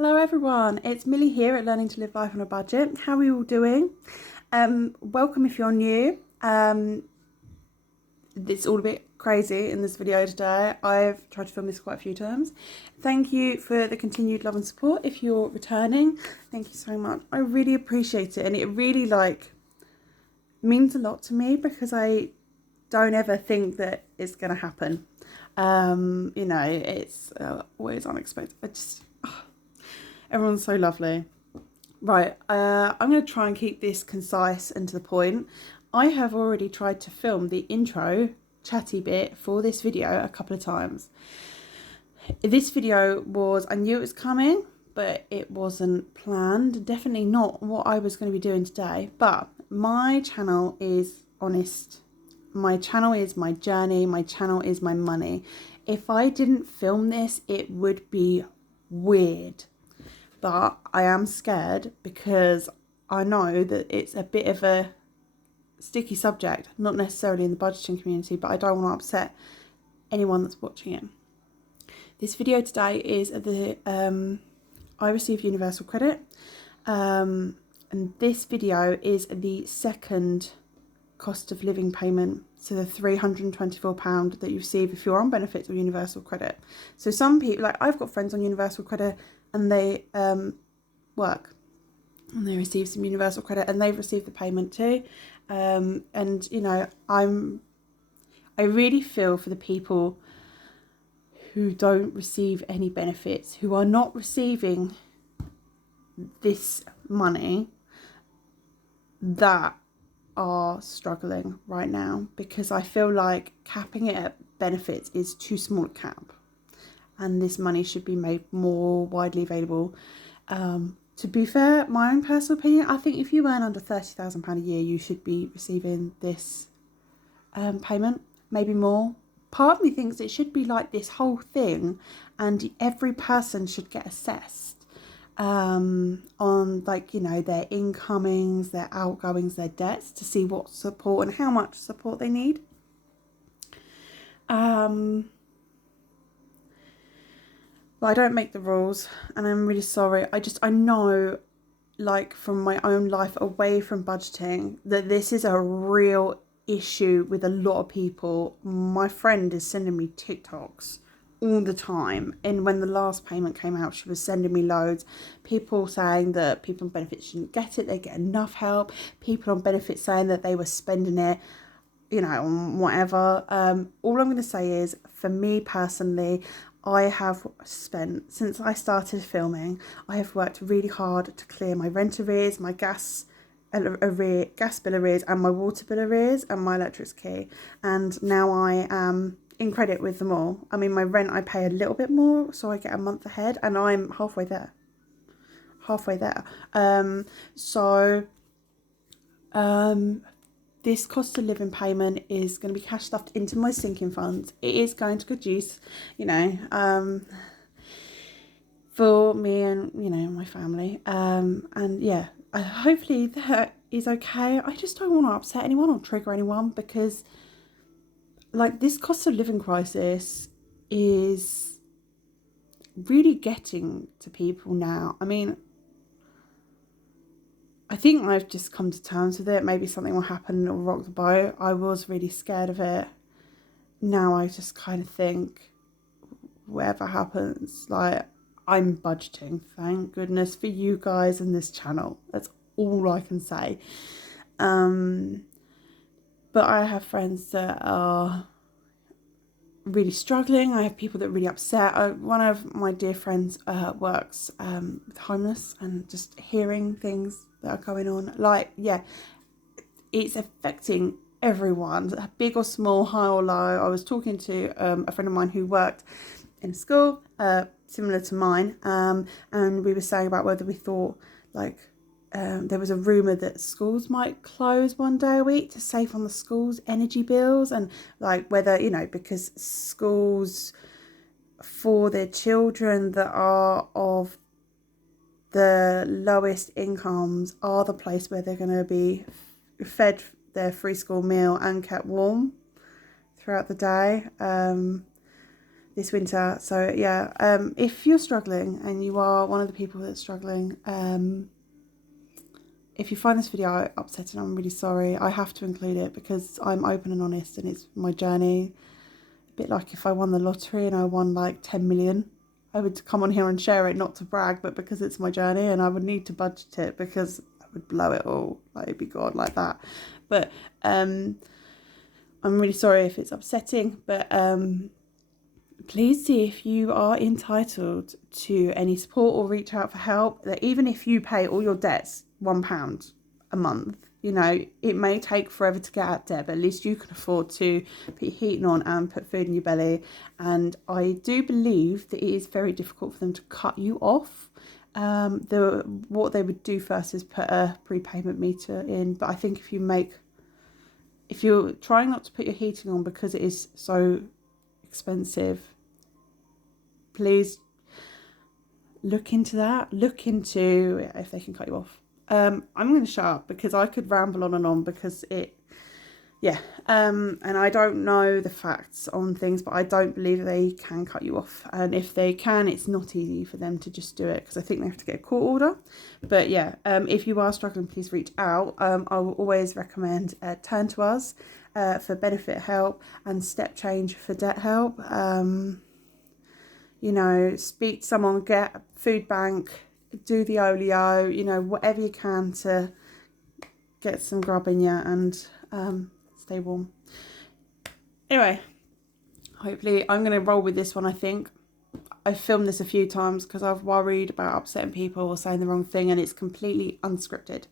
Hello everyone, it's Millie here at Learning to Live Life on a Budget. How are you all doing? Welcome if you're new. It's all a bit crazy in this video today. I've tried to film this quite a few times. Thank you for the continued love and support. If you're returning, thank you so much. I really appreciate it, and it really means a lot to me because I don't ever think that it's going to happen. It's always unexpected. Everyone's so lovely. Right, I'm going to try and keep this concise and to the point. I have already tried to film the intro chatty bit for this video a couple of times. This video I knew it was coming, but it wasn't planned. Definitely not what I was going to be doing today. But my channel is honest. My channel is my journey. My channel is my money. If I didn't film this, it would be weird. But I am scared because I know that it's a bit of a sticky subject, not necessarily in the budgeting community, but I don't want to upset anyone that's watching it. This video today is I received universal credit, and this video is the second cost of living payment, so the £324 that you receive if you're on benefits or universal credit. So some people, I've got friends on universal credit, and they work and they receive some universal credit and they've received the payment too. And you know, I really feel for the people who don't receive any benefits, who are not receiving this money, that are struggling right now, because I feel like capping it at benefits is too small a cap. And this money should be made more widely available. To be fair, my own personal opinion, I think if you earn under £30,000 a year, you should be receiving this payment, maybe more. Part of me thinks it should be like this whole thing, and every person should get assessed on, their incomings, their outgoings, their debts, to see what support and how much support they need. But I don't make the rules, and I'm really sorry. I know, from my own life away from budgeting, that this is a real issue with a lot of people. My friend is sending me TikToks all the time, and when the last payment came out, she was sending me loads. People saying that people on benefits shouldn't get it, they get enough help. People on benefits saying that they were spending it, on whatever. All I'm going to say is, for me personally, I have spent, since I started filming, I have worked really hard to clear my rent arrears, my gas bill arrears, and my water bill arrears, and my electricity. And now I am in credit with them all. I mean, my rent, I pay a little bit more, so I get a month ahead, and I'm halfway there. This cost of living payment is going to be cash stuffed into my sinking funds. It is going to good use, for me and, my family. And yeah, hopefully that is okay. I just don't want to upset anyone or trigger anyone, because this cost of living crisis is really getting to people now. I mean, I think I've just come to terms with it. Maybe something will happen and it'll rock the boat. I was really scared of it. Now I just kind of think, whatever happens, I'm budgeting. Thank goodness for you guys and this channel. That's all I can say. But I have friends that are really struggling. I have people that are really upset. One of my dear friends works with homeless, and just hearing things that are going on, it's affecting everyone, big or small, high or low. I was talking to a friend of mine who worked in a school similar to mine, and we were saying about whether we thought there was a rumour that schools might close one day a week to save on the schools' energy bills, and whether, because schools for their children that are of the lowest incomes are the place where they're going to be fed their free school meal and kept warm throughout the day. this winter. So yeah, if you're struggling and you are one of the people that's struggling, if you find this video upsetting, I'm really sorry. I have to include it because I'm open and honest and it's my journey. A bit like if I won the lottery and I won like 10 million, I would come on here and share it, not to brag, but because it's my journey, and I would need to budget it because I would blow it all. Like, it'd be gone like that. But I'm really sorry if it's upsetting, but please see if you are entitled to any support or reach out for help. That even if you pay all your debts £1 a month, you know, it may take forever to get out of debt, but at least you can afford to put your heating on and put food in your belly. And I do believe that it is very difficult for them to cut you off. What they would do first is put a prepayment meter in, but I think if you're trying not to put your heating on because it is so expensive, please look into that. Look into if they can cut you off. I'm going to shut up because I could ramble on and on because and I don't know the facts on things, but I don't believe they can cut you off. And if they can, it's not easy for them to just do it because I think they have to get a court order. But yeah, if you are struggling, please reach out. I will always recommend Turn to Us for benefit help and Step Change for debt help. You know, speak to someone, get a food bank, do the oleo, you know, whatever you can to get some grub in you and stay warm. Anyway, hopefully I'm going to roll with this one, I think. I've filmed this a few times because I've worried about upsetting people or saying the wrong thing, and it's completely unscripted.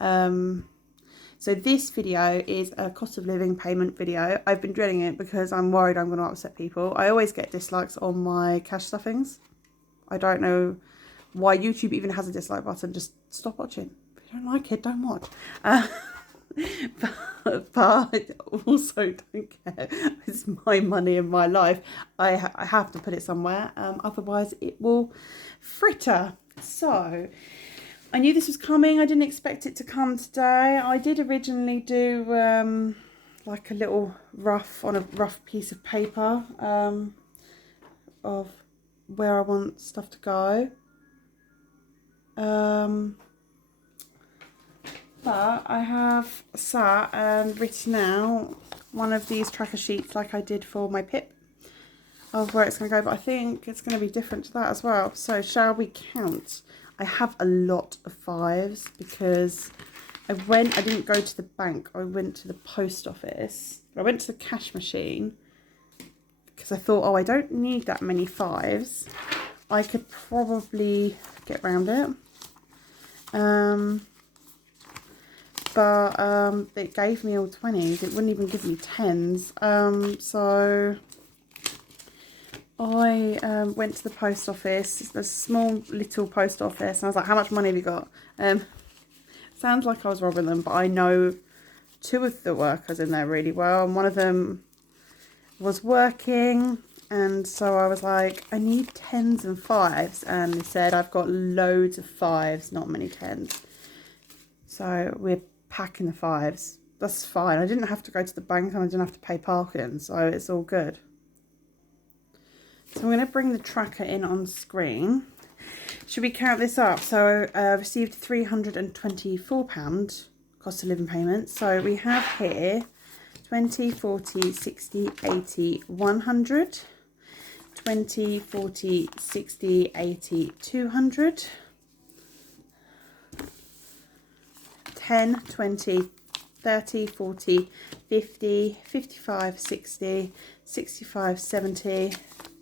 So this video is a cost of living payment video. I've been dreading it because I'm worried I'm going to upset people. I always get dislikes on my cash stuffings. I don't know why YouTube even has a dislike button. Just stop watching. If you don't like it, don't watch. But I also don't care. It's my money and my life. I have to put it somewhere. Otherwise, it will fritter. So I knew this was coming. I didn't expect it to come today. I did originally do like a little rough on a rough piece of paper of where I want stuff to go. But I have sat and written out one of these tracker sheets like I did for my PIP of where it's going to go, but I think it's going to be different to that as well. So shall we count? I have a lot of 5s because I didn't go to the bank, I went to the post office. I went to the cash machine because I thought, oh, I don't need that many 5s. I could probably get around it. But it gave me all 20s. It wouldn't even give me 10s. So I went to the post office. It's a small little post office. And I was like, how much money have you got? Sounds like I was robbing them, but I know 2 of the workers in there really well. And one of them was working. And so I was like, I need 10s and 5s. And they said, I've got loads of 5s, not many 10s. So we're packing the 5s. That's fine. I didn't have to go to the bank and I didn't have to pay parking. So it's all good. So I'm going to bring the tracker in on screen. Should we count this up? So I received £324 cost of living payments. So we have here 20, 40, 60, 80, 100. 20, 40, 60, 80, 200. 10, 20, 30, 40, 50, 55, 60, 65, 70,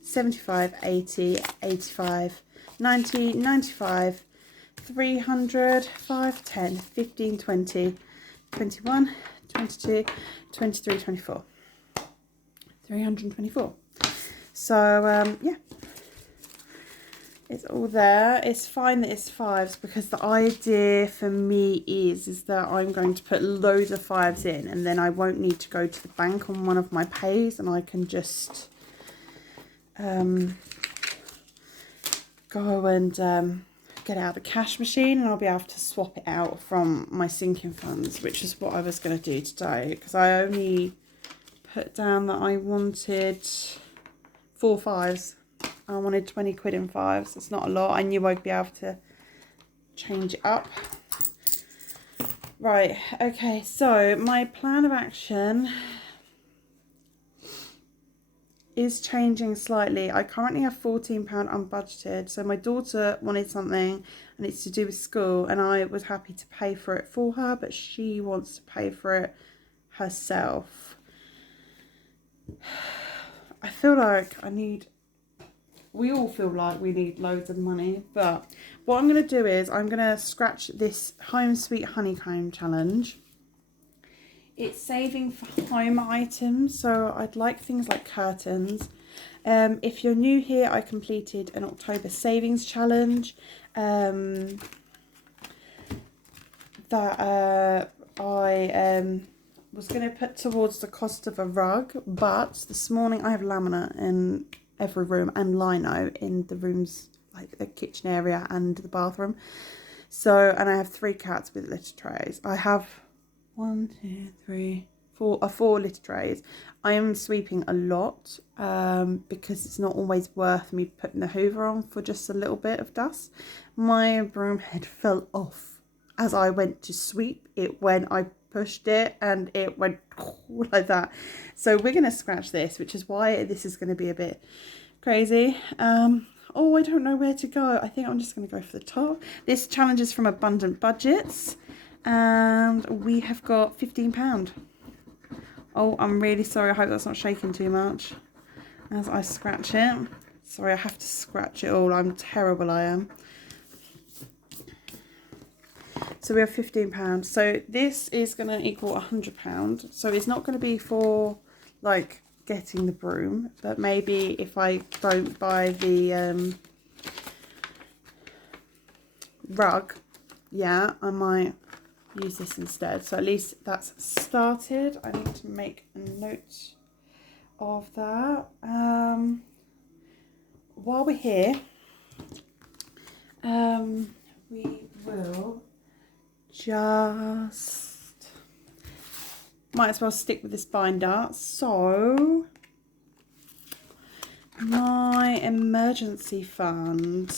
75, 80, 85, 90, 95, 300, 5, 10, 15, 20, 21, 22, 23, 24. 324. So, yeah. It's all there. It's fine that it's 5s because the idea for me is that I'm going to put loads of 5s in and then I won't need to go to the bank on one of my pays and I can just go and get out the cash machine and I'll be able to swap it out from my sinking funds, which is what I was going to do today because I only put down that I wanted 4 fives. I wanted 20 quid in fives. It's not a lot. I knew I'd be able to change it up. Right, okay, so my plan of action is changing slightly. I currently have £14 unbudgeted. So my daughter wanted something and it's to do with school, and I was happy to pay for it for her, but she wants to pay for it herself. I feel like we all feel like we need loads of money, but what I'm going to do is I'm going to scratch this Home Sweet Honeycomb challenge. It's saving for home items, so I'd like things like curtains. If you're new here, I completed an October savings challenge that I was going to put towards the cost of a rug, but this morning I have laminate in every room and lino in the rooms, like the kitchen area and the bathroom. So, and I have 3 cats with litter trays. I have 1, 2, 3, 4 litter trays. I am sweeping a lot because it's not always worth me putting the hoover on for just a little bit of dust. My broom head fell off as I went to sweep it when I pushed it, and it went like that. So we're going to scratch this, which is why this is going to be a bit crazy. Oh, I don't know where to go. I think I'm just going to go for the top. This challenge is from Abundant Budgets, and we have got £15. Oh, I'm really sorry. I hope that's not shaking too much as I scratch it. Sorry, I have to scratch it all. I'm terrible, I am. So we have £15. So this is going to equal £100. So it's not going to be for like getting the broom, but maybe if I don't buy the rug, yeah, I might use this instead. So at least that's started. I need to make a note of that. While we're here, we will just might as well stick with this binder. So my emergency fund,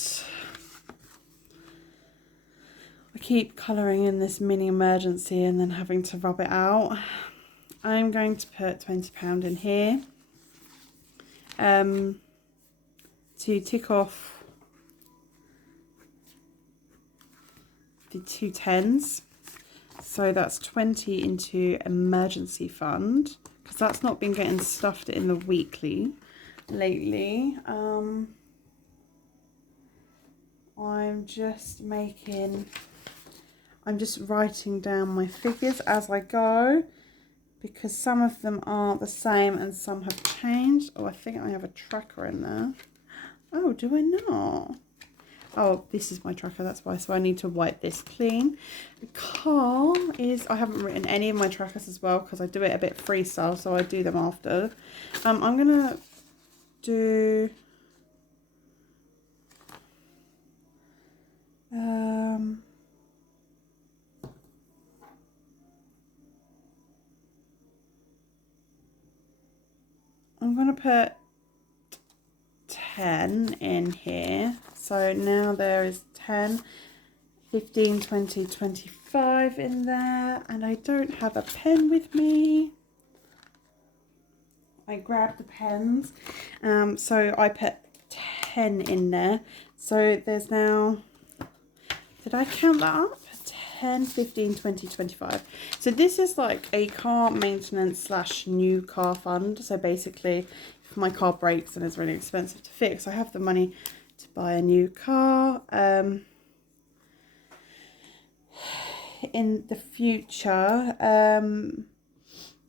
I keep colouring in this mini emergency and then having to rub it out. I'm going to put £20 in here to tick off the 2 10s. So that's 20 into emergency fund, because that's not been getting stuffed in the weekly lately. I'm just writing down my figures as I go, because some of them are the same and some have changed. Oh, I think I have a tracker in there. Oh, do I not? Oh, this is my tracker, that's why. So I need to wipe this clean. The car is, I haven't written any of my trackers as well because I do it a bit freestyle, so I do them after. I'm going to do... I'm going to put 10 in here. So now there is 10, 15, 20, 25 in there. And I don't have a pen with me. I grabbed the pens. So I put 10 in there. So there's now, did I count that up? 10, 15, 20, 25. So this is like a car maintenance / new car fund. So basically, if my car breaks and is really expensive to fix, I have the money to buy a new car. In the future,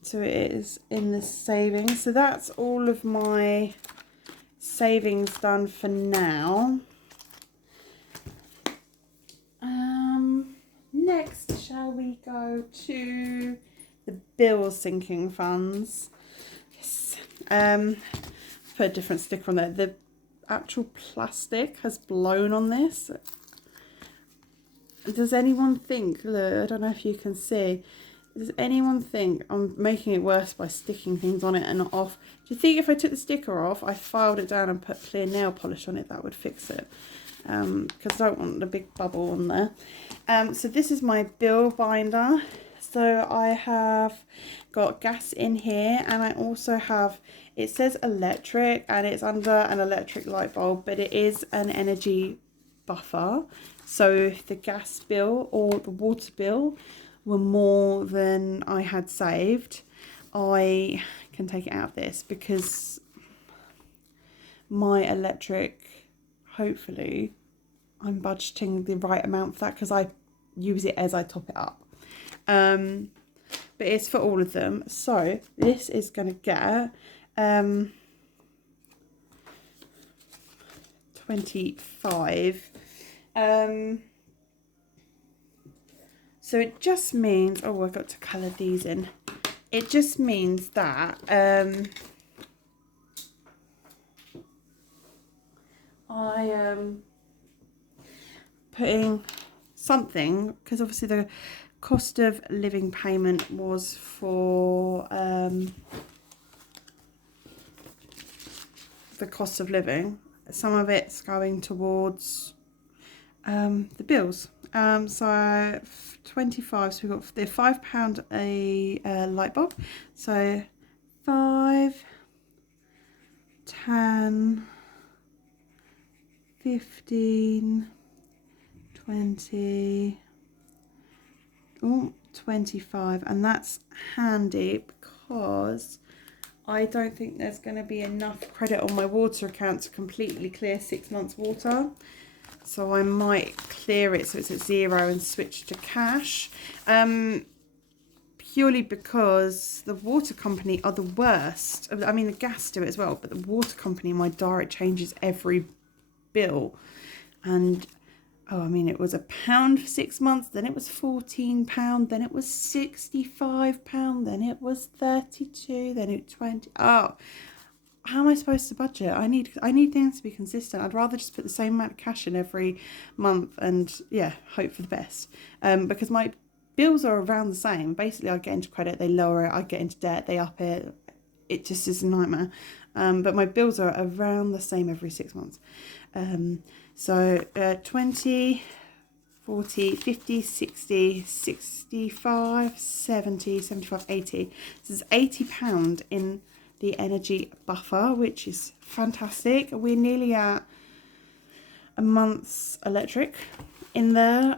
so it is in the savings. So that's all of my savings done for now. Next, shall we go to the bill sinking funds? Yes. Put a different sticker on there. The actual plastic has blown on this. Does anyone think, look, I don't know if you can see, Does anyone think I'm making it worse by sticking things on it and not off? Do you think if I took the sticker off, I filed it down and put clear nail polish on it, that would fix it? Because I don't want the big bubble on there. So this is my bill binder. So I have got gas in here, and I also have, it says electric and it's under an electric light bulb, but it is an energy buffer. So if the gas bill or the water bill were more than I had saved, I can take it out of this, because my electric, hopefully I'm budgeting the right amount for that, because I use it as I top it up. But it's for all of them. So this is going to get 25. So it just means, oh, I've got to colour these in. It just means that I am putting something, because obviously the cost of living payment was for the cost of living. Some of it's going towards the bills. So 25, so we've got the £5 a light bulb. So 5, 10, 15, 20, 25, and that's handy because I don't think there's going to be enough credit on my water account to completely clear 6 months water. So I might clear it so it's at 0 and switch to cash. Purely because the water company are the worst. I mean, the gas do it as well, but the water company, my direct changes every bill. And oh, I mean, it was £1 for 6 months, then it was £14, then it was £65, then it was 32, then it 20. Oh, how am I supposed to budget? I need things to be consistent. I'd rather just put the same amount of cash in every month and yeah, hope for the best. Because my bills are around the same. Basically, I get into credit, they lower it. I get into debt, they up it. It just is a nightmare. But my bills are around the same every 6 months. So 20, 40, 50, 60, 65, 70, 75, 80. This is £80 in the energy buffer, which is fantastic. We're nearly at a month's electric in there.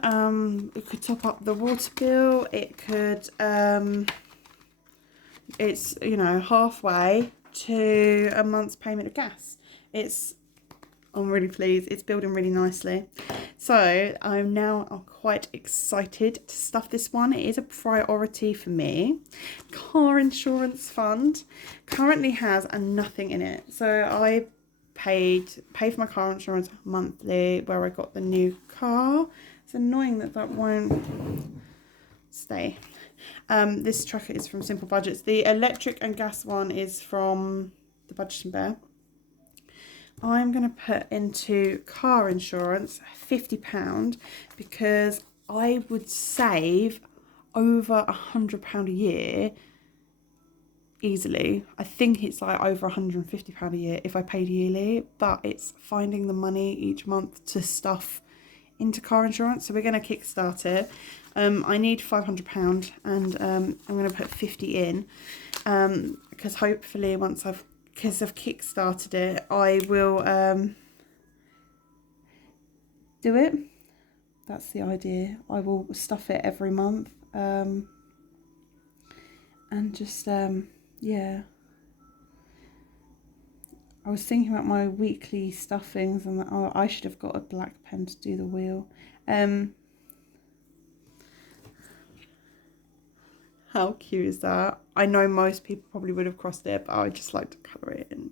It could top up the water bill. It could, it's, you know, halfway to a month's payment of gas. I'm really pleased. It's building really nicely. So I'm now quite excited to stuff this one. It is a priority for me. Car insurance fund currently has nothing in it. So I pay for my car insurance monthly where I got the new car. It's annoying that won't stay. This tracker is from Simple Budgets. The electric and gas one is from the Budgeting Bear. I'm going to put into car insurance £50 because I would save over £100 a year easily. I think it's like over £150 a year if I paid yearly, but it's finding the money each month to stuff into car insurance. So we're going to kickstart it. I need £500 and I'm going to put 50 in because hopefully because I've kickstarted it, I will do it. That's the idea. I will stuff it every month and just yeah. I was thinking about my weekly stuffings and I should have got a black pen to do the wheel. How cute is that? I know most people probably would have crossed it, but I would just like to colour it in.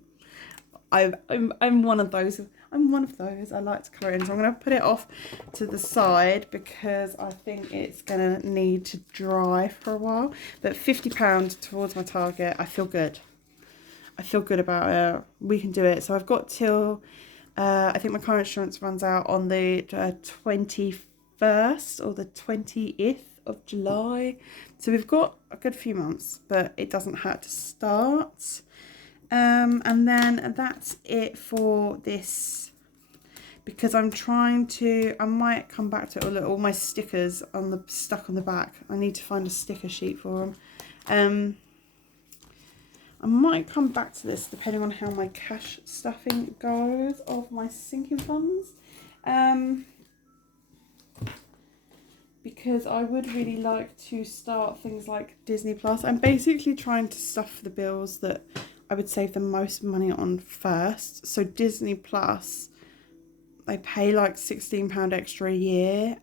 I'm one of those. I'm one of those. I like to colour in. So I'm going to put it off to the side because I think it's going to need to dry for a while. But £50 towards my target. I feel good. I feel good about it. We can do it. So I've got till, I think my car insurance runs out on the 21st or the 20th of July. So we've got a good few months, but it doesn't hurt to start. And then that's it for this, because I'm trying to, I might come back to it. Look, all my stickers stuck on the back. I need to find a sticker sheet for them. I might come back to this depending on how my cash stuffing goes of my sinking funds. Because I would really like to start things like Disney Plus. I'm basically trying to stuff the bills that I would save the most money on first. So Disney Plus, I pay like £16 extra a year.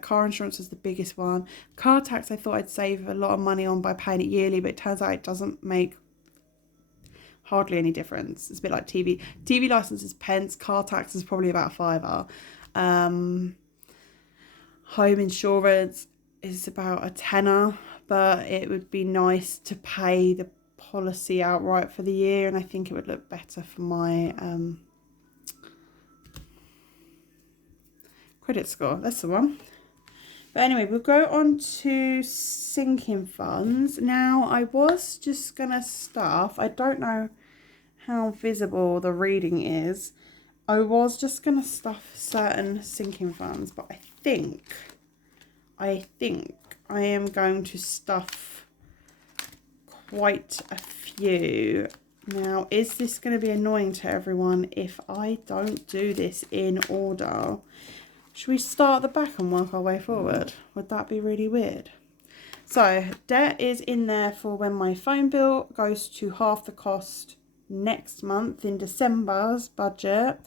Car insurance is the biggest one. Car tax, I thought I'd save a lot of money on by paying it yearly, but it turns out it doesn't make hardly any difference. It's a bit like TV. TV license is pence. Car tax is probably about a fiver. Home insurance is about a tenner, but it would be nice to pay the policy outright for the year, and I think it would look better for my credit score. That's the one. But anyway, we'll go on to sinking funds. Now, I was just going to stuff, I don't know how visible the reading is. I was just going to stuff certain sinking funds, but I think I am going to stuff quite a few. Now, is this going to be annoying to everyone if I don't do this in order? Should we start at the back and work our way forward? Would that be really weird? So, debt is in there for when my phone bill goes to half the cost next month in December's budget.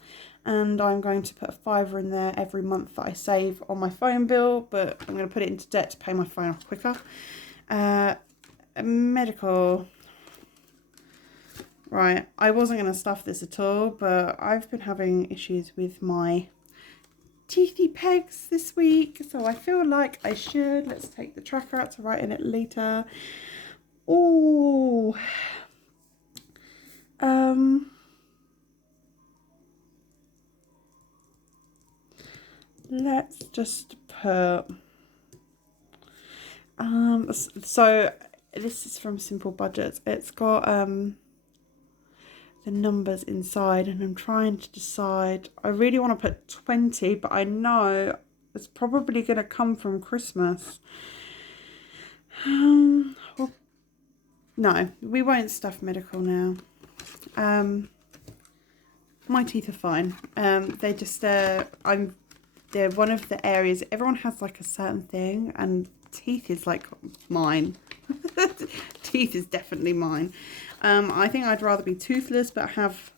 And I'm going to put a £5 in there every month that I save on my phone bill, but I'm going to put it into debt to pay my phone off quicker. Medical. Right, I wasn't going to stuff this at all, but I've been having issues with my teethy pegs this week, so I feel like I should. Let's take the tracker out to write in it later. Oh, let's just put so this is from Simple Budgets. It's got the numbers inside, and I'm trying to decide. I really want to put 20, but I know it's probably going to come from Christmas. Well, no, we won't stuff medical now. My teeth are fine. They just they're one of the areas, everyone has like a certain thing, and teeth is like mine. Teeth is definitely mine. I think I'd rather be toothless but have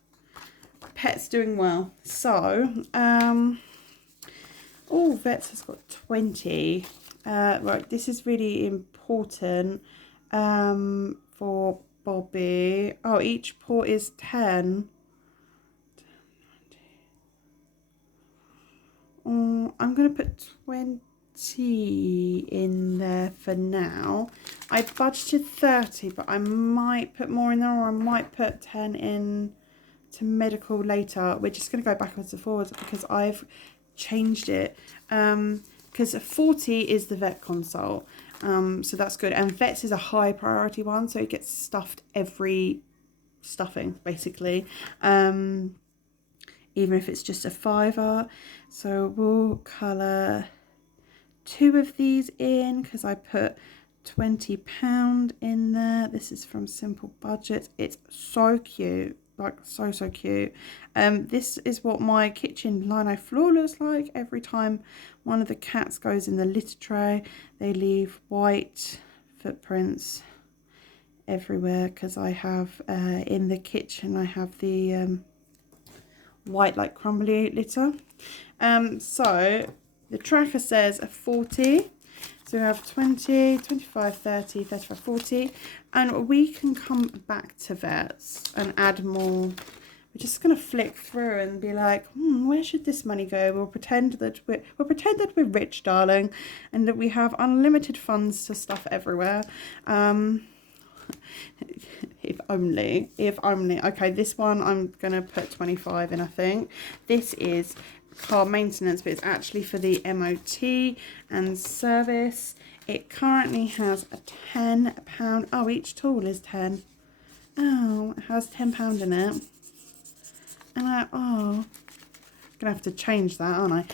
pets doing well. So, oh, Vets has got 20. Right, this is really important for Bobby. Oh, each port is 10. I'm going to put 20 in there for now. I budgeted 30, but I might put more in there, or I might put 10 in to medical later. We're just going to go backwards and forwards because I've changed it. Because 40 is the vet consult. So that's good. And vets is a high priority one, so it gets stuffed every stuffing, basically. Even if it's just a £5. So we'll colour 2 of these in because I put £20 in there. This is from Simple Budget. It's so cute, like so cute. This is what my kitchen lino floor looks like. Every time one of the cats goes in the litter tray, they leave white footprints everywhere because I have in the kitchen I have the white like crumbly litter. So the tracker says a 40, so we have 20, 25, 30, 35, 40, and we can come back to vets and add more. We're just going to flick through and be like, where should this money go? We'll pretend that we're rich, darling, and that we have unlimited funds to stuff everywhere. If only. Okay, this one I'm going to put 25 in, I think. This is car maintenance, but it's actually for the MOT and service. It currently has a £10. Oh, each tool is 10. Oh, it has £10 in it. And gonna have to change that, aren't I?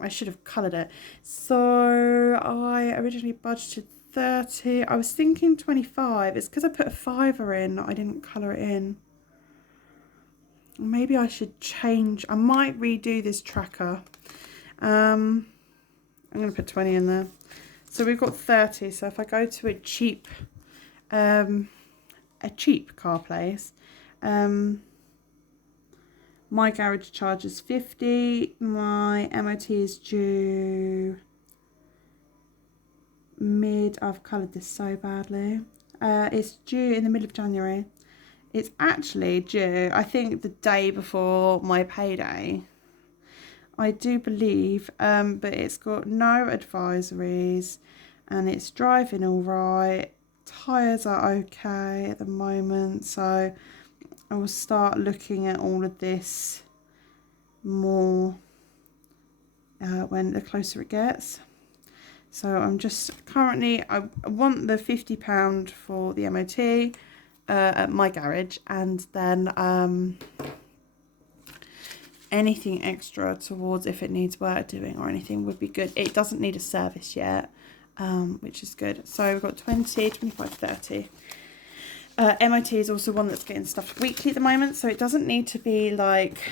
I should have coloured it. So I originally budgeted 30. I was thinking 25. It's because I put a fiver in. I didn't colour it in. Maybe I should change. I might redo this tracker. I'm gonna put 20 in there. So we've got 30. So if I go to a cheap car place, my garage charges 50. My MOT is due I've coloured this so badly. It's due in the middle of January. It's actually due, I think, the day before my payday. I do believe, but it's got no advisories and it's driving all right. Tyres are okay at the moment, so I will start looking at all of this more when the closer it gets. So I'm just currently, I want the £50 for the MOT at my garage, and then anything extra towards if it needs work doing or anything would be good. It doesn't need a service yet, which is good. So we've got 20, 25, 30. MOT is also one that's getting stuffed weekly at the moment, so it doesn't need to be like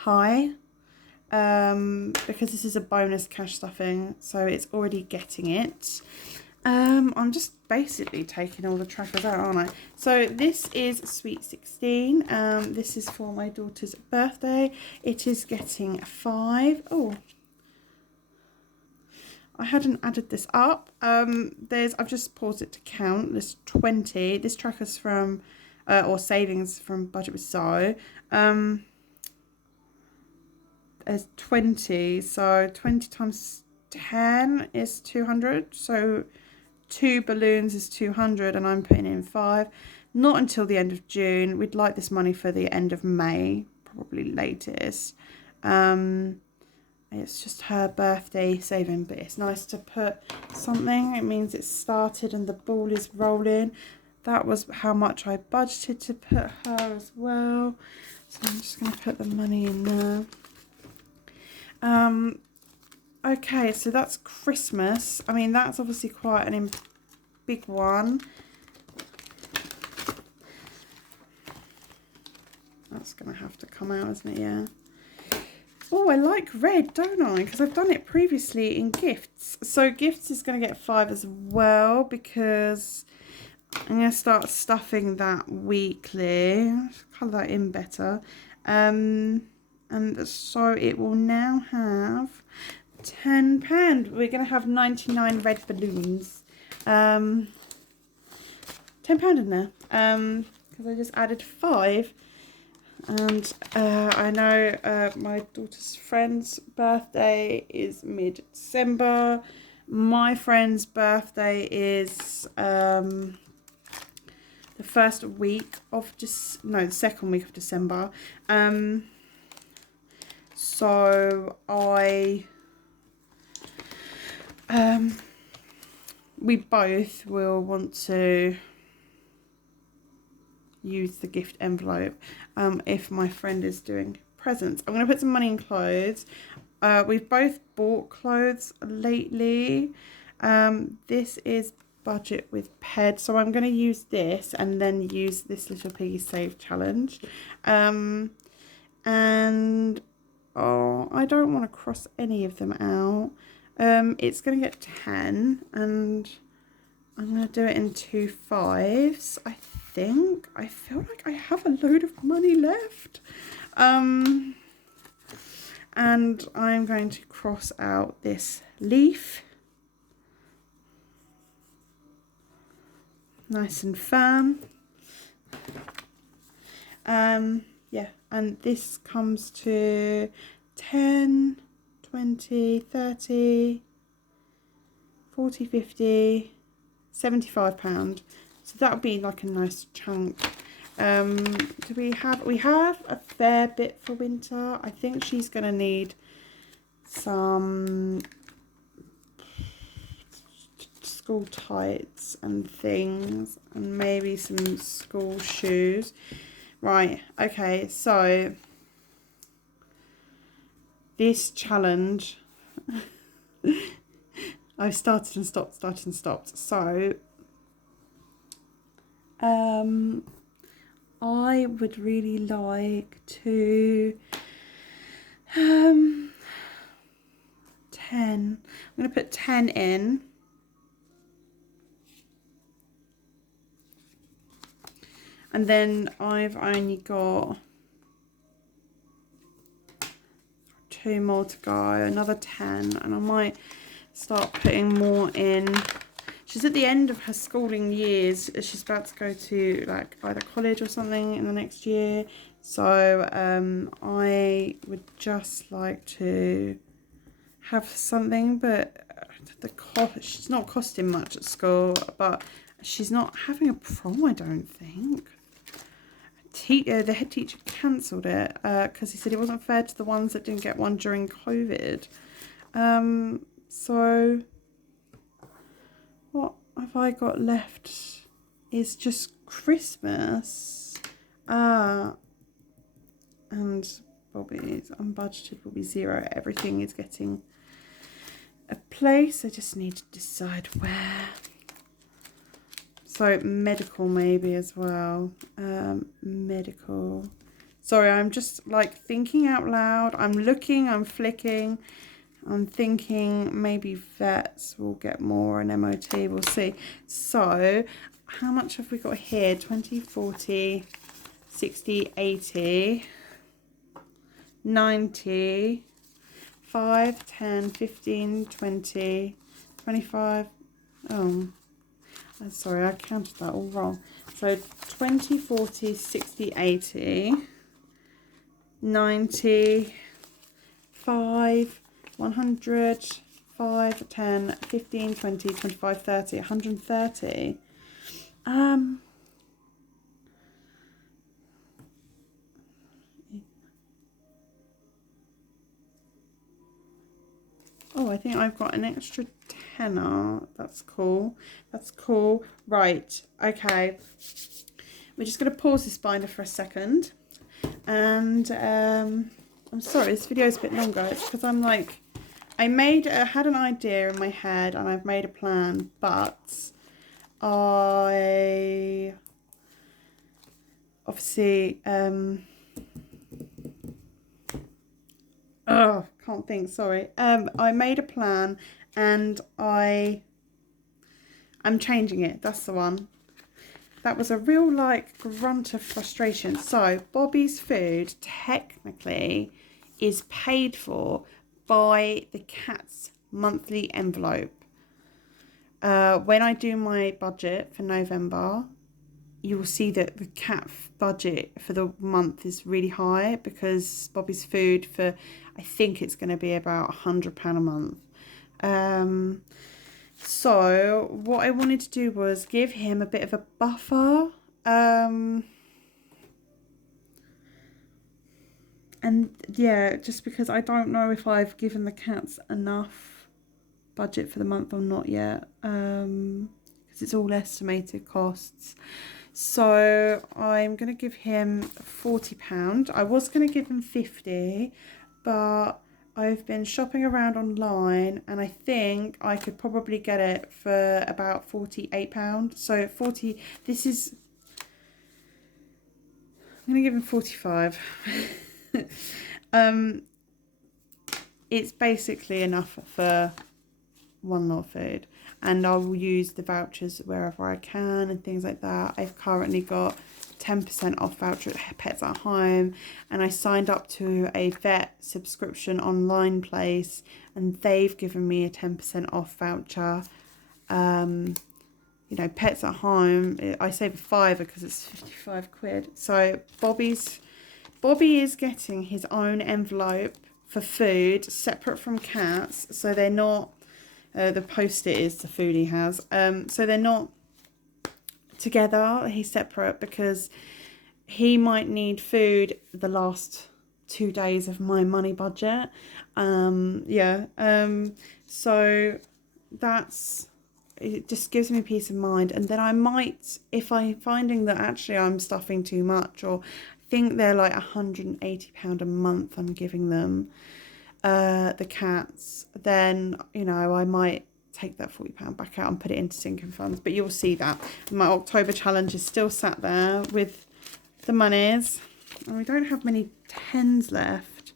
high, because this is a bonus cash stuffing, so it's already getting it. I'm just basically taking all the trackers out, aren't I? So this is Sweet 16. This is for my daughter's birthday. It is getting a 5. Oh, I hadn't added this up. I've just paused it to count. There's 20. This tracker's from, or savings from Budget with So. There's 20. So 20 times 10 is 200. So 2 balloons is 200, and I'm putting in 5. Not until the end of June. We'd like this money for the end of May, probably latest. It's just her birthday saving, but it's nice to put something. It means it's started and the ball is rolling. That was how much I budgeted to put her as well. So I'm just going to put the money in there. Okay, so that's Christmas. I mean, that's obviously quite a big one. That's going to have to come out, isn't it? Yeah. Oh, I like red, don't I? Because I've done it previously in gifts. So gifts is going to get 5 as well, because I'm going to start stuffing that weekly. Colour that in better. And so it will now have £10. We're going to have 99 red balloons. £10 in there. Because I just added 5. And I know my daughter's friend's birthday is mid-December. My friend's birthday is the second week of December. So we both will want to use the gift envelope if my friend is doing presents. I'm going to put some money in clothes. We've both bought clothes lately. This is budget with Ped, so I'm going to use this and then use this little piggy save challenge. And I don't want to cross any of them out. It's going to get 10, and I'm going to do it in 2 5s, I think. I feel like I have a load of money left. And I'm going to cross out this leaf. Nice and firm. Yeah, and this comes to 10, 20, 30, 40, 50, £75. So that would be like a nice chunk. Do we have a fair bit for winter. I think she's gonna need some school tights and things, and maybe some school shoes. Right, okay, so this challenge, I've started and stopped. So, I would really like to, 10. I'm going to put 10 in. And then I've only got 2 more to go, another 10, and I might start putting more in. She's at the end of her schooling years. She's about to go to like either college or something in the next year. So I would just like to have something, but the cost, she's not costing much at school, but she's not having a prom, I don't think. The head teacher cancelled it because he said it wasn't fair to the ones that didn't get one during COVID. So what have I got left is just Christmas. And Bobby's unbudgeted will be 0. Everything is getting a place. I just need to decide where. So medical maybe as well. Medical. Sorry, I'm just like thinking out loud. I'm looking, I'm flicking. I'm thinking maybe vets will get more and MOT, we'll see. So how much have we got here? 20, 40, 60, 80, 90, 5, 10, 15, 20, 25. Oh, sorry, I counted that all wrong. So 20, 40, 60, 80, 90, 5, 100, 5, 10, 15, 20, 25, 30, 130. Oh, I think I've got an extra tenner. That's cool. That's cool. Right. Okay. We're just going to pause this binder for a second. And I'm sorry, this video is a bit longer. It's because I'm like, I had an idea in my head and I've made a plan, but I obviously can't think, sorry. I made a plan and I'm changing it. That's the one. That was a real like grunt of frustration. So Bobby's food technically is paid for by the cat's monthly envelope. When I do my budget for November, you will see that the cat budget for the month is really high because Bobby's food for, I think it's going to be about £100 a month. So what I wanted to do was give him a bit of a buffer. And yeah, just because I don't know if I've given the cats enough budget for the month or not yet. Because it's all estimated costs. So I'm going to give him £40. I was going to give him 50, but I've been shopping around online and I think I could probably get it for about £48. So 40, this is, I'm going to give him 45. It's basically enough for one lot of food. And I will use the vouchers wherever I can and things like that. I've currently got 10% off voucher at Pets at Home, and I signed up to a vet subscription online place and they've given me a 10% off voucher. You know, Pets at Home, I save a £5 because it's 55 quid. So Bobby is getting his own envelope for food separate from cats, so they're not the post-it is the food he has, so they're not together. He's separate because he might need food the last 2 days of my money budget. So that's it just gives me peace of mind. And then I might, if I'm finding that actually I'm stuffing too much, or think they're like £180 a month I'm giving them, the cats, then, you know, I might take that £40 back out and put it into sinking funds. But you'll see that my October challenge is still sat there with the monies, and we don't have many 10s left.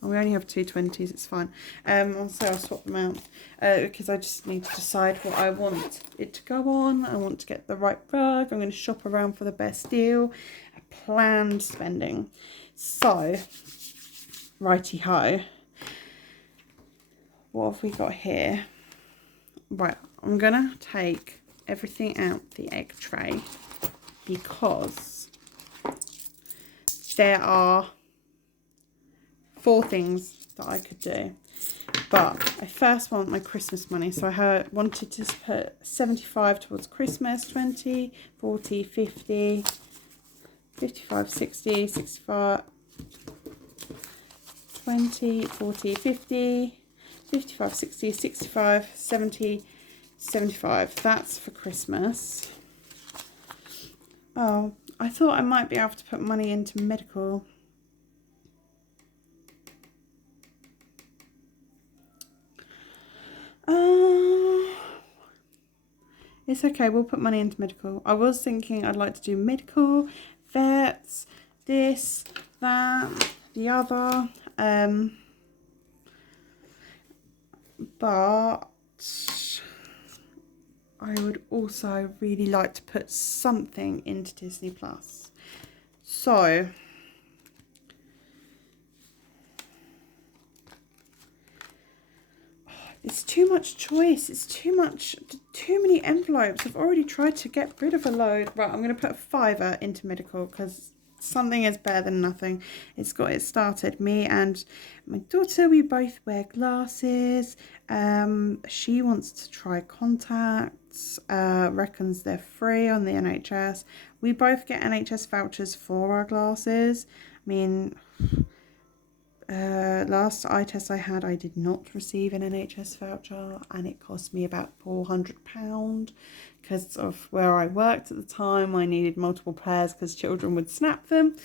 We only have 2 20s, it's fine. I'll swap them out because I just need to decide what I want it to go on. I want to get the right rug. I'm going to shop around for the best deal. A planned spending. So, righty ho. What have we got here? Right, I'm going to take everything out the egg tray because there are 4 things that I could do. But I first want my Christmas money. So I wanted to put 75 towards Christmas, 20, 40, 50, 55, 60, 65, 20, 40, 50, 55, 60, 65, 70, 75. That's for Christmas. Oh, I thought I might be able to put money into medical. It's okay, we'll put money into medical. I was thinking I'd like to do medical, vets, this, that, the other. But I would also really like to put something into Disney Plus. So it's too much choice. It's too many envelopes. I've already tried to get rid of a load. Right, I'm going to put a £5 into medical because something is better than nothing. It's got it started. Me and my daughter, we both wear glasses. She wants to try contacts. Reckons they're free on the NHS. We both get NHS vouchers for our glasses. I mean, last eye test I had, I did not receive an NHS voucher, and it cost me about £400 because of where I worked at the time. I needed multiple pairs because children would snap them.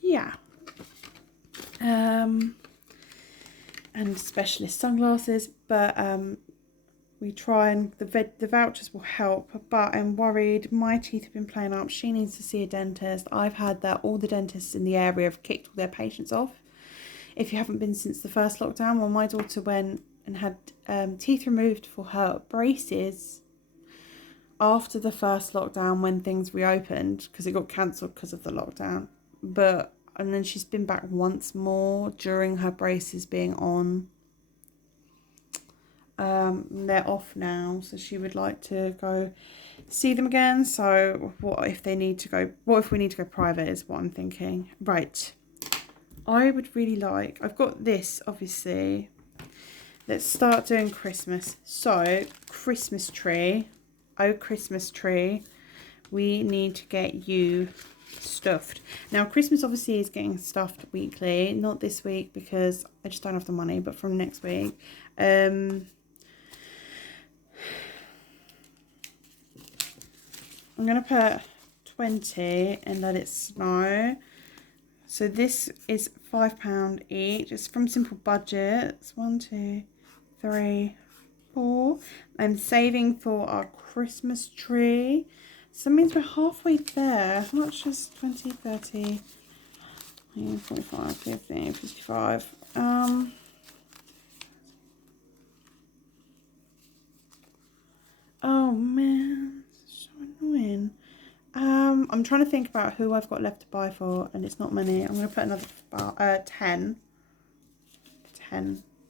Yeah. And specialist sunglasses, but we try, and the vouchers will help, but I'm worried. My teeth have been playing up. She needs to see a dentist. I've had that all the dentists in the area have kicked all their patients off. If you haven't been since the first lockdown, well, my daughter went and had teeth removed for her braces after the first lockdown when things reopened, because it got cancelled because of the lockdown. And then she's been back once more during her braces being on. They're off now, so she would like to go see them again. So what if we need to go private is what I'm thinking. Right, I would really like, I've got this obviously. Let's start doing Christmas. So Christmas tree, oh Christmas tree, we need to get you stuffed. Now Christmas obviously is getting stuffed weekly, not this week because I just don't have the money, but from next week. I'm going to put 20 and let it snow. So this is £5 each. It's from Simple Budget. It's 1, 2, 3, 4. I'm saving for our Christmas tree. So that means we're halfway there. How much is 20, 30, 45, 50, 55? Oh man, so annoying. I'm trying to think about who I've got left to buy for, and it's not many. I'm going to put another 10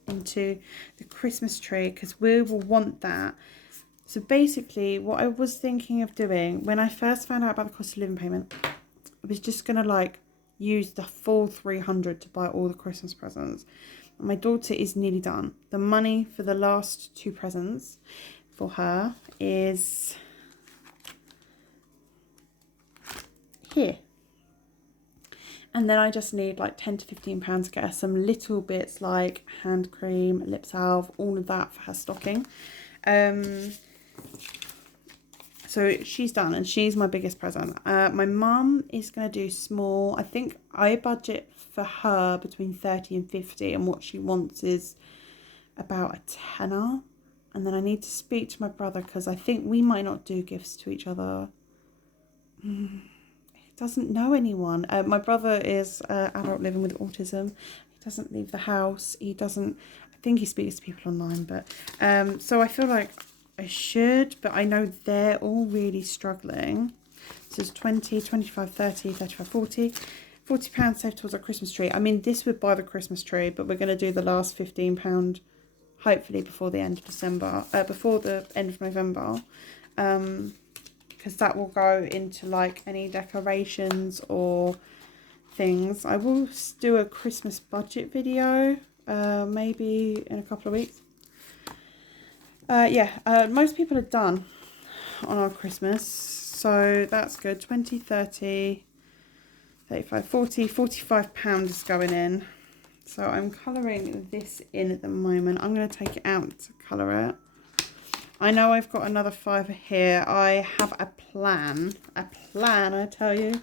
into the Christmas tree because we will want that. So basically what I was thinking of doing when I first found out about the cost of living payment, I was just going to like use the full 300 to buy all the Christmas presents. My daughter is nearly done. The money for the last 2 presents for her is here. And then I just need like £10 to £15 to get her some little bits like hand cream, lip salve, all of that for her stocking. So she's done, and she's my biggest present. My mum is going to do small. I think I budget for her between 30 and 50, and what she wants is about a tenner. And then I need to speak to my brother, because I think we might not do gifts to each other. He doesn't know anyone. My brother is adult living with autism. He doesn't leave the house. I think he speaks to people online, but so I feel like I should, but I know they're all really struggling. So it's 20, 25, 30, 35, 40. £40 saved towards our Christmas tree. I mean, this would buy the Christmas tree, but we're going to do the last £15, hopefully before the end of December, before the end of November, because that will go into like any decorations or things. I will do a Christmas budget video, maybe in a couple of weeks. Most people are done on our Christmas, so that's good. 20, 30, 35, 40, £45 is going in. So I'm colouring this in at the moment. I'm going to take it out to colour it. I know I've got another fiver here. I have a plan, I tell you.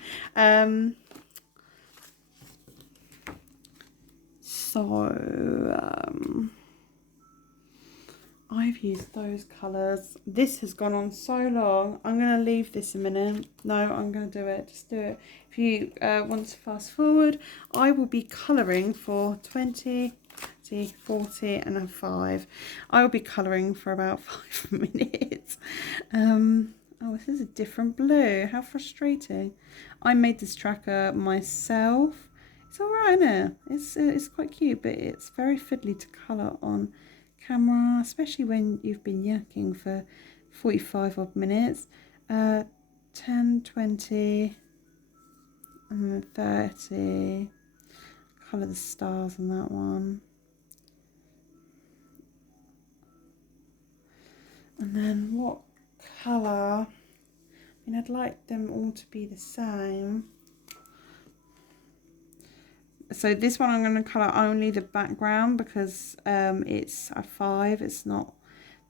I've used those colours. This has gone on so long. I'm going to leave this a minute. No, I'm going to do it. Just do it. If you want to fast forward, I will be colouring for 20, 30, 40 and a 5. I will be colouring for about 5 minutes. Oh, this is a different blue. How frustrating. I made this tracker myself. It's alright, isn't it? It's quite cute, but it's very fiddly to colour on camera, especially when you've been yakking for 45 odd minutes. 10, 20 and then 30. Colour the stars on that one. And then what colour? I mean, I'd like them all to be the same. So this one I'm going to colour only the background, because it's a 5, it's not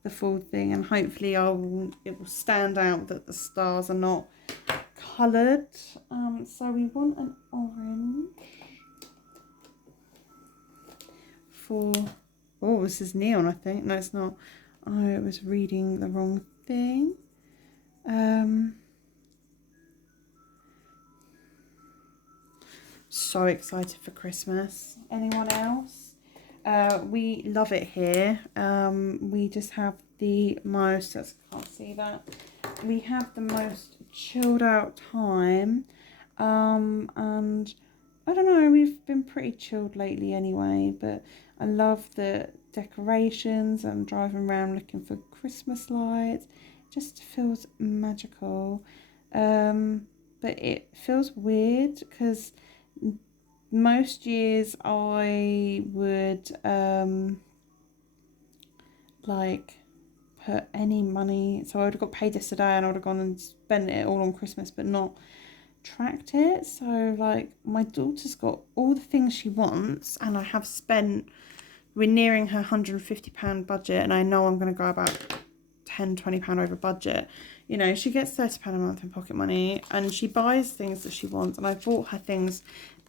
the full thing, and hopefully it will stand out that the stars are not coloured. So we want an orange for, oh, this is neon, I think. No, it's not. I was reading the wrong thing. So excited for Christmas. Anyone else? We love it here. We just have the most, I can't see that. We have the most chilled out time. And I don't know, we've been pretty chilled lately anyway, but I love the decorations. I'm driving around looking for Christmas lights. It just feels magical. But it feels weird because most years I would like put any money, so I would have got paid yesterday and I would have gone and spent it all on Christmas but not tracked it. So like my daughter's got all the things she wants and I have spent, we're nearing her £150 budget and I know I'm going to go about £10-20 over budget. You know, she gets £30 a month in pocket money and she buys things that she wants, and I bought her things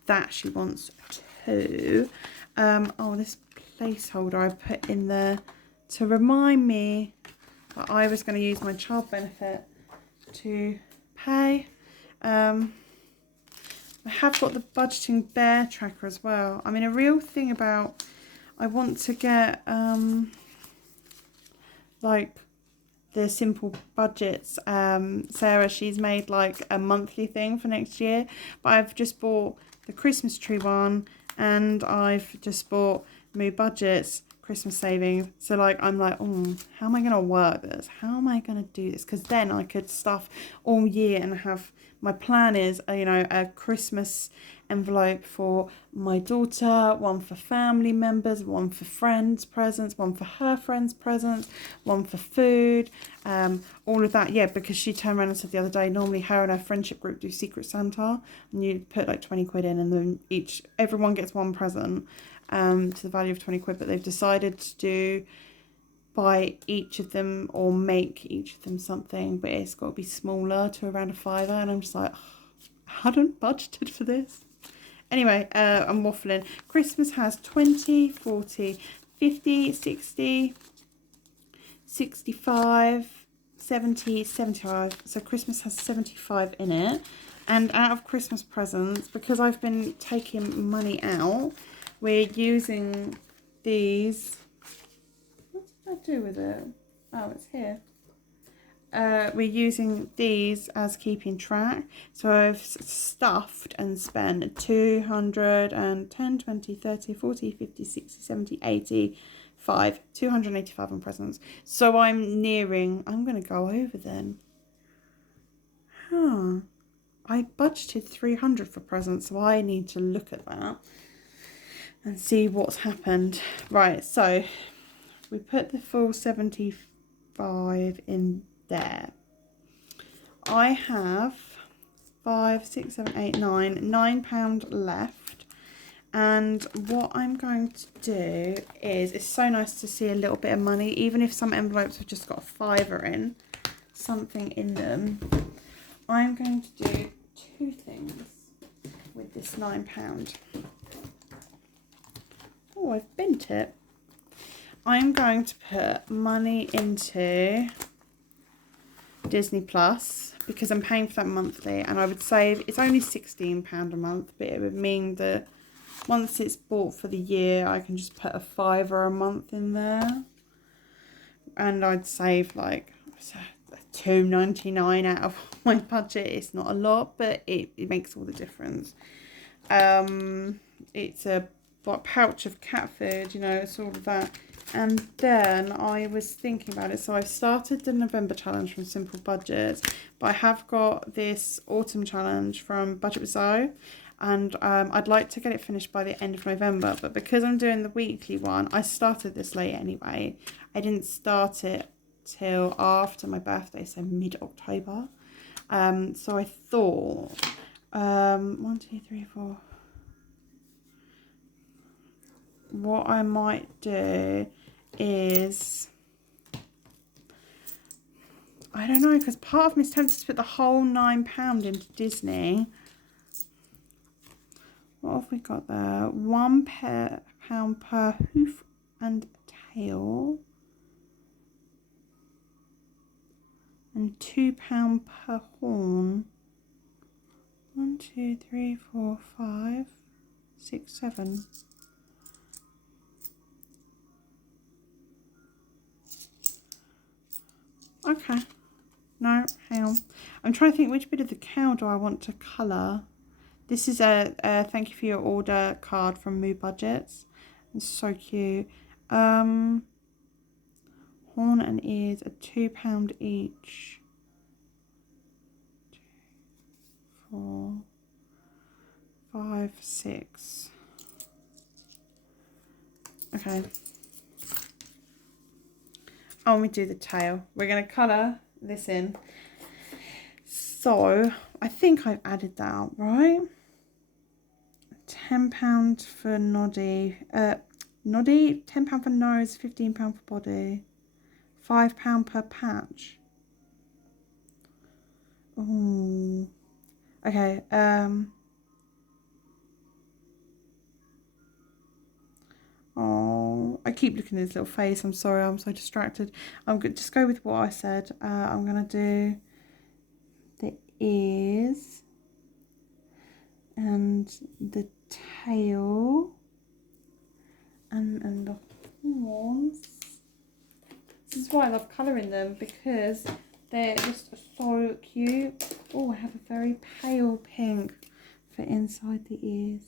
that she wants too. Oh, this placeholder I put in there to remind me that I was going to use my child benefit to pay. I have got the budgeting bear tracker as well. I mean, a real thing about, I want to get like the simple budgets. Sarah, she's made like a monthly thing for next year, but I've just bought the Christmas tree one and I've just bought Mood Budgets Christmas savings. So like, I'm like, oh, how am I going to work this? How am I going to do this? Because then I could stuff all year and have, my plan is, you know, a Christmas envelope for my daughter, one for family members, one for friends' presents, one for her friends' presents, one for food, all of that. Yeah, because she turned around and said the other day, normally her and her friendship group do Secret Santa, and you put like 20 quid in, and then everyone gets one present, to the value of 20 quid, but they've decided to buy each of them or make each of them something, but it's got to be smaller, to around a fiver, and I'm just like, oh, I hadn't budgeted for this. Anyway, I'm waffling. Christmas has 20, 40, 50, 60, 65, 70, 75. So Christmas has 75 in it. And out of Christmas presents, because I've been taking money out, we're using these. What did I do with it? Oh, it's here. We're using these as keeping track. So I've stuffed and spent 210, 20, 30, 40, 50, 60, 70, 85, 285 on presents. So I'm going to go over then. I budgeted 300 for presents, so I need to look at that and see what's happened. Right, so we put the full 75 in there. I have £9 left, and what I'm going to do is, it's so nice to see a little bit of money, even if some envelopes have just got a fiver in, something in them. I'm going to do two things with this £9. Oh, I've bent it. I'm going to put money into Disney Plus, because I'm paying for that monthly, and I would save, it's only £16 a month, but it would mean that once it's bought for the year, I can just put a fiver a month in there, and I'd save like £2.99 out of my budget. It's not a lot, but it makes all the difference. It's a pouch of cat food, you know, it's all of that. And then I was thinking about it, so I've started the November challenge from Simple Budgets, but I have got this autumn challenge from Budget with Zoe, and I'd like to get it finished by the end of November, but because I'm doing the weekly one, I started this late anyway. I didn't start it till after my birthday, so mid-October. So I thought, 1, 2, 3, 4. What I might do is, I don't know, because part of me is tempted to put the whole £9 into Disney. What have we got there? £1 per hoof and tail, and £2 per horn. 1, 2, 3, 4, 5, 6, 7. Okay. No, hang on. I'm trying to think, which bit of the cow do I want to colour? This is a thank you for your order card from Moo Budgets. It's so cute. Horn and ears are £2 each. 2, 4, 5, 6. Okay. Oh, and we do the tail. We're going to colour this in. So, I think I've added that up, right? £10 for Noddy. Noddy, £10 for nose, £15 for body. £5 per patch. Ooh. Okay, oh, I keep looking at his little face. I'm sorry, I'm so distracted. I'm going to just go with what I said. I'm going to do the ears and the tail and the horns. This is why I love colouring them, because they're just so cute. Oh, I have a very pale pink for inside the ears.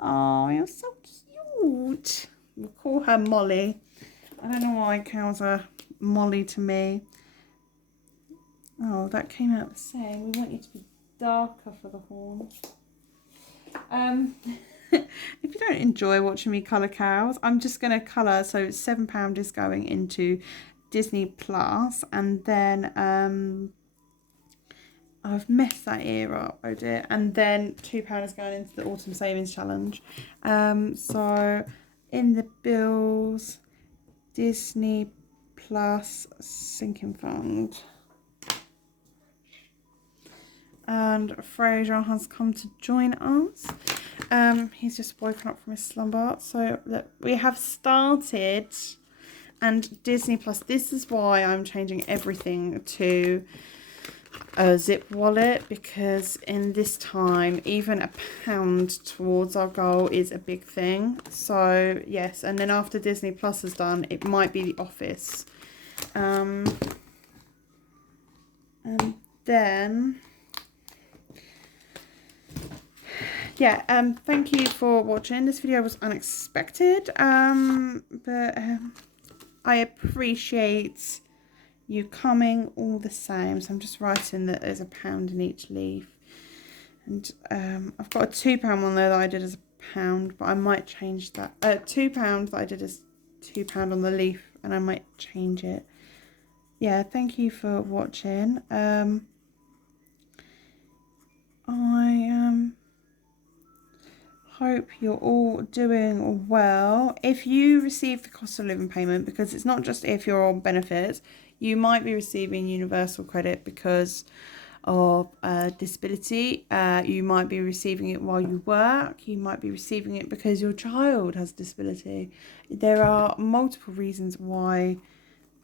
Oh, you're so cute. cute. We'll call her Molly. I don't know why cows are Molly to me. Oh, that came out the same. We want you to be darker for the horn. If you don't enjoy watching me colour cows, I'm just going to colour. So £7 is going into Disney Plus, and then I've messed that ear up, oh dear. And then £2 is going into the Autumn Savings Challenge. So in the bills, Disney Plus sinking fund. And Fraser has come to join us. He's just woken up from his slumber. So that we have started, and Disney Plus. This is why I'm changing everything to a zip wallet, because in this time even £1 towards our goal is a big thing. So yes, and then after Disney Plus is done, it might be The Office, and then yeah, thank you for watching. This video was unexpected, but I appreciate you coming all the same. So I'm just writing that there's £1 in each leaf, and I've got a £2 one there that I did as £1, but I might change that. £2 that I did as £2 on the leaf, and I might change it. Yeah, thank you for watching. I hope you're all doing well. If you receive the cost of living payment, because it's not just if you're on benefits, you might be receiving universal credit because of disability. You might be receiving it while you work. You might be receiving it because your child has disability. There are multiple reasons why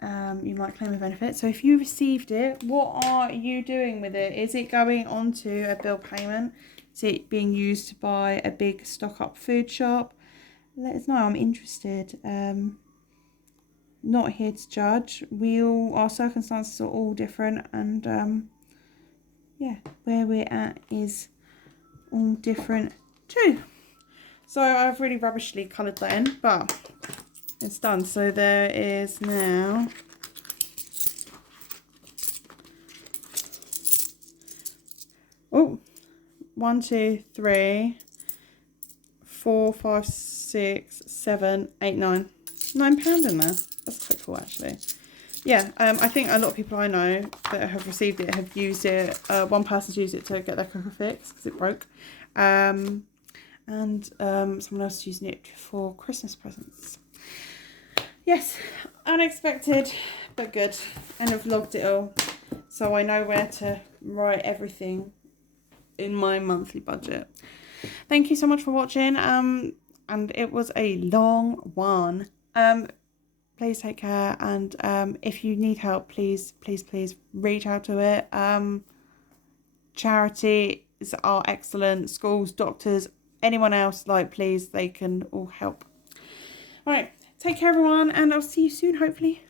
you might claim a benefit. So if you received it, what are you doing with it? Is it going onto a bill payment? Is it being used to buy a big stock up food shop? Let us know. I'm interested. Not here to judge. Our circumstances are all different, and yeah, where we're at is all different too. So I've really rubbishly coloured that in, but it's done. So there is now oh, 1, 2, 3, 4, 5, 6, 7, 8, 9. £9 in there. That's quite cool, actually. Yeah, I think a lot of people I know that have received it have used it. One person's used it to get their cooker fixed because it broke. And someone else is using it for Christmas presents. Yes, unexpected, but good. And I've logged it all. So I know where to write everything in my monthly budget. Thank you so much for watching. And it was a long one. Please take care, and if you need help, please reach out to it. Charities are excellent. Schools, doctors, anyone else, please, they can all help. All right, take care everyone, and I'll see you soon, hopefully.